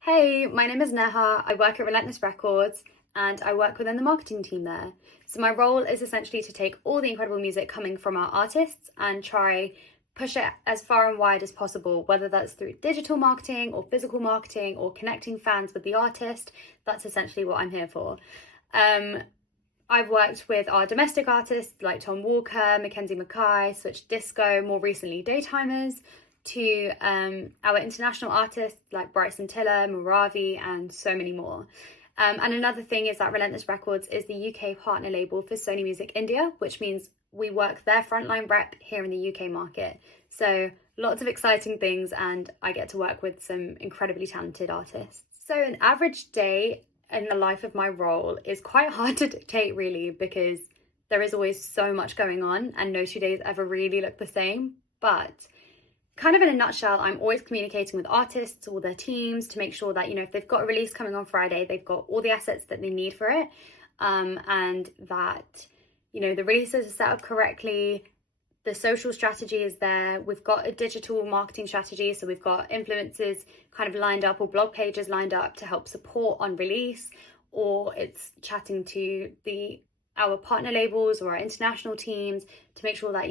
Hey, my name is Neha. I work at Relentless Records and I work within the marketing team there. So my role is essentially to take all the incredible music coming from our artists and try push it as far and wide as possible, whether that's through digital marketing or physical marketing or connecting fans with the artist. That's essentially what I'm here for. I've worked with our domestic artists like Tom Walker, Mackenzie Mackay, Switch Disco, more recently Daytimers, to our international artists like Bryson Tiller, Moravi, and so many more. And another thing is that Relentless Records is the UK partner label for Sony Music India, which means we work their frontline rep here in the UK market. So lots of exciting things, and I get to work with some incredibly talented artists. So an average day in the life of my role is quite hard to dictate, really, because there is always so much going on and no 2 days ever really look the same. But kind of in a nutshell, I'm always communicating with artists or their teams to make sure that, if they've got a release coming on Friday, they've got all the assets that they need for it, and that, the releases are set up correctly, the social strategy is there, we've got a digital marketing strategy, so we've got influencers kind of lined up or blog pages lined up to help support on release, or it's chatting to our partner labels or our international teams to make sure that,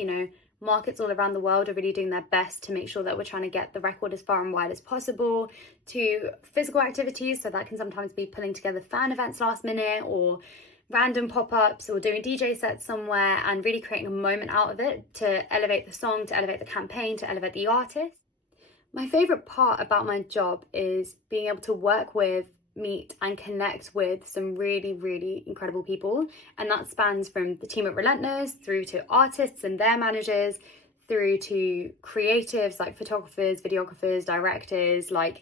markets all around the world are really doing their best to make sure that we're trying to get the record as far and wide as possible, to physical activities, so that can sometimes be pulling together fan events last minute or random pop-ups or doing DJ sets somewhere and really creating a moment out of it to elevate the song, to elevate the campaign, to elevate the artist. My favourite part about my job is being able to work with, meet and connect with some really, really incredible people, and that spans from the team at Relentless through to artists and their managers, through to creatives like photographers, videographers, directors, like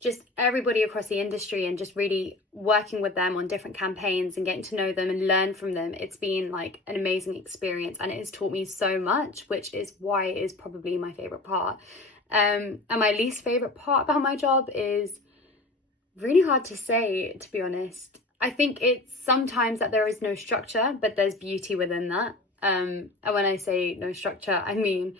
just everybody across the industry, and just really working with them on different campaigns and getting to know them and learn from them. It's been like an amazing experience, and it has taught me so much, which is why it is probably my favourite part. And my least favourite part about my job is really hard to say, to be honest. I think it's sometimes that there is no structure, but there's beauty within that. And when I say no structure, I mean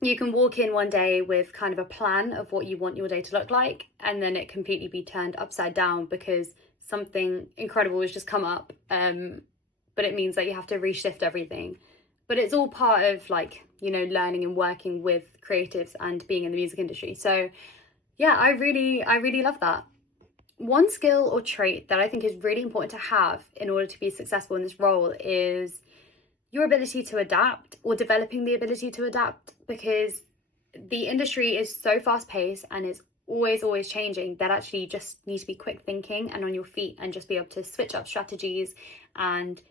you can walk in one day with kind of a plan of what you want your day to look like, and then it completely be turned upside down because something incredible has just come up. But it means that you have to reshift everything. But it's all part of learning and working with creatives and being in the music industry. So yeah, I really love that. One skill or trait that I think is really important to have in order to be successful in this role is your ability to adapt, or developing the ability to adapt, because the industry is so fast paced and is always changing that actually you just need to be quick thinking and on your feet and just be able to switch up strategies and,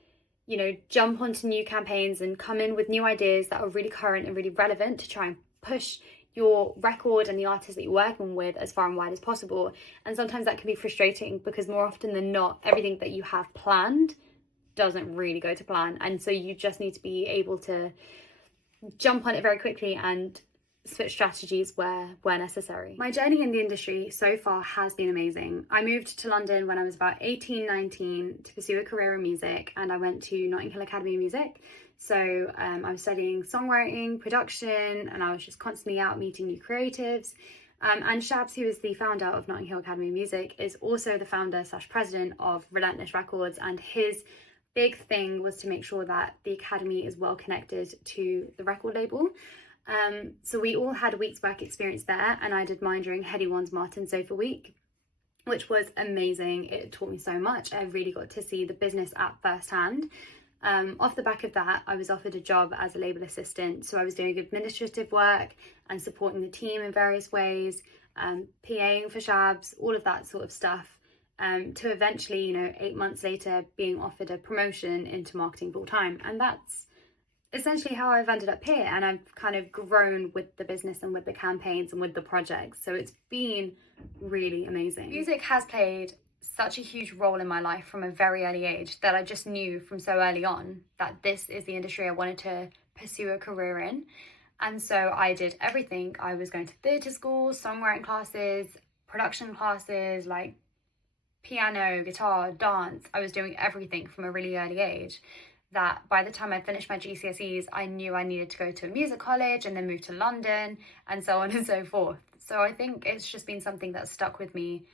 jump onto new campaigns and come in with new ideas that are really current and really relevant to try and push your record and the artists that you're working with as far and wide as possible. And sometimes that can be frustrating because more often than not, everything that you have planned doesn't really go to plan. And so you just need to be able to jump on it very quickly and switch strategies where necessary. My journey in the industry so far has been amazing. I moved to London when I was about 18, 19 to pursue a career in music, and I went to Notting Hill Academy of Music. So I was studying songwriting, production, and I was just constantly out meeting new creatives. And Shabs, who is the founder of Notting Hill Academy of Music, is also the founder / president of Relentless Records, and his big thing was to make sure that the academy is well connected to the record label. So we all had a week's work experience there, and I did mine during Heady One's Martin Sofa Week, which was amazing. It taught me so much. I really got to see the business at first hand. Off the back of that, I was offered a job as a label assistant, so I was doing administrative work and supporting the team in various ways, PAing for Shabs, all of that sort of stuff, to eventually, 8 months later, being offered a promotion into marketing full time. And that's essentially how I've ended up here, and I've kind of grown with the business and with the campaigns and with the projects. So it's been really amazing. Music has played such a huge role in my life from a very early age that I just knew from so early on that this is the industry I wanted to pursue a career in. And so I did everything. I was going to theatre school, songwriting classes, production classes, like piano, guitar, dance. I was doing everything from a really early age, that by the time I finished my GCSEs, I knew I needed to go to a music college and then move to London and so on and so forth. So I think it's just been something that's stuck with me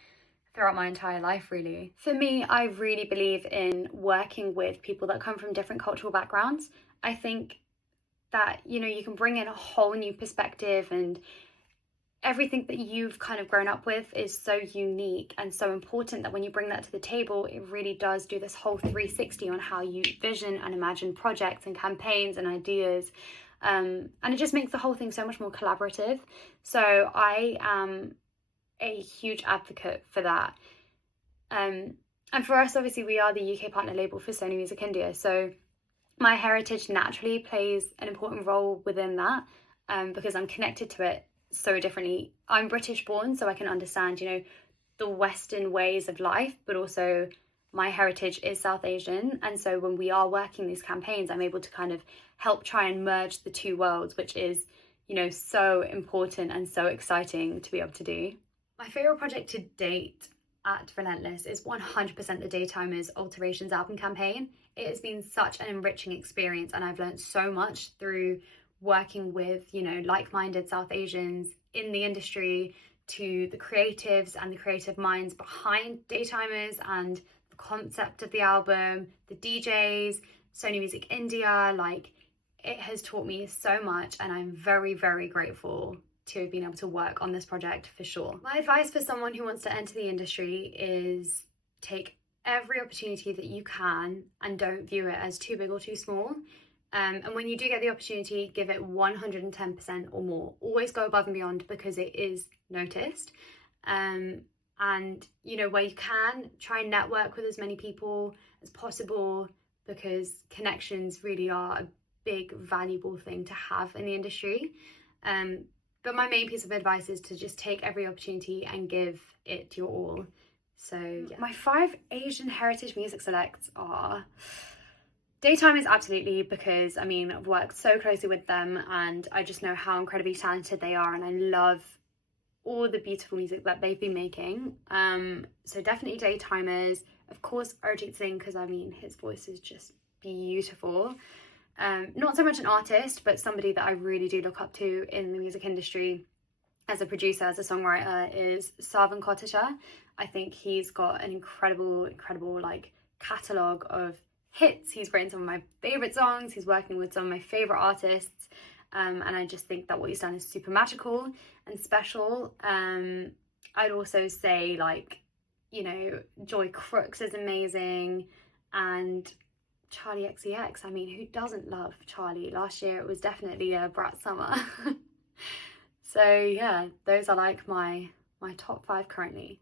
throughout my entire life, really. For me, I really believe in working with people that come from different cultural backgrounds. I think that, you know, you can bring in a whole new perspective, and everything that you've kind of grown up with is so unique and so important that when you bring that to the table, it really does do this whole 360 on how you vision and imagine projects and campaigns and ideas. And it just makes the whole thing so much more collaborative. So I am a huge advocate for that. And for us, obviously, we are the UK partner label for Sony Music India. So my heritage naturally plays an important role within that, because I'm connected to it so differently. I'm British born, so I can understand, you know, the Western ways of life, but also my heritage is South Asian. And so when we are working these campaigns, I'm able to kind of help try and merge the two worlds, which is, you know, so important and so exciting to be able to do. My favourite project to date at Relentless is 100% the DAYTIMERS Alterations album campaign. It has been such an enriching experience, and I've learned so much through working with, you know, like-minded South Asians in the industry, to the creatives and the creative minds behind DAYTIMERS and the concept of the album, the DJs, Sony Music India. Like, it has taught me so much, and I'm very, very grateful to have been able to work on this project for sure. My advice for someone who wants to enter the industry is take every opportunity that you can and don't view it as too big or too small. And when you do get the opportunity, give it 110% or more. Always go above and beyond, because it is noticed. And, you know, where you can, try and network with as many people as possible, because connections really are a big, valuable thing to have in the industry. But my main piece of advice is to just take every opportunity and give it your all. So yeah. My 5 Asian heritage music selects are DAYTIMERS, absolutely, because I mean, I've worked so closely with them and I just know how incredibly talented they are, and I love all the beautiful music that they've been making. So definitely DAYTIMERS. Of course, Arjit Singh, because I mean, his voice is just beautiful. Not so much an artist, but somebody that I really do look up to in the music industry as a producer, as a songwriter, is Sarvan Kotecha. I think he's got an incredible like catalogue of hits. He's written some of my favourite songs. He's working with some of my favourite artists. And I just think that what he's done is super magical and special. I'd also say, like, you know, Joy Crooks is amazing, and Charlie XCX. I mean, who doesn't love Charlie? Last year it was definitely a Brat Summer. So yeah, those are like my top 5 currently.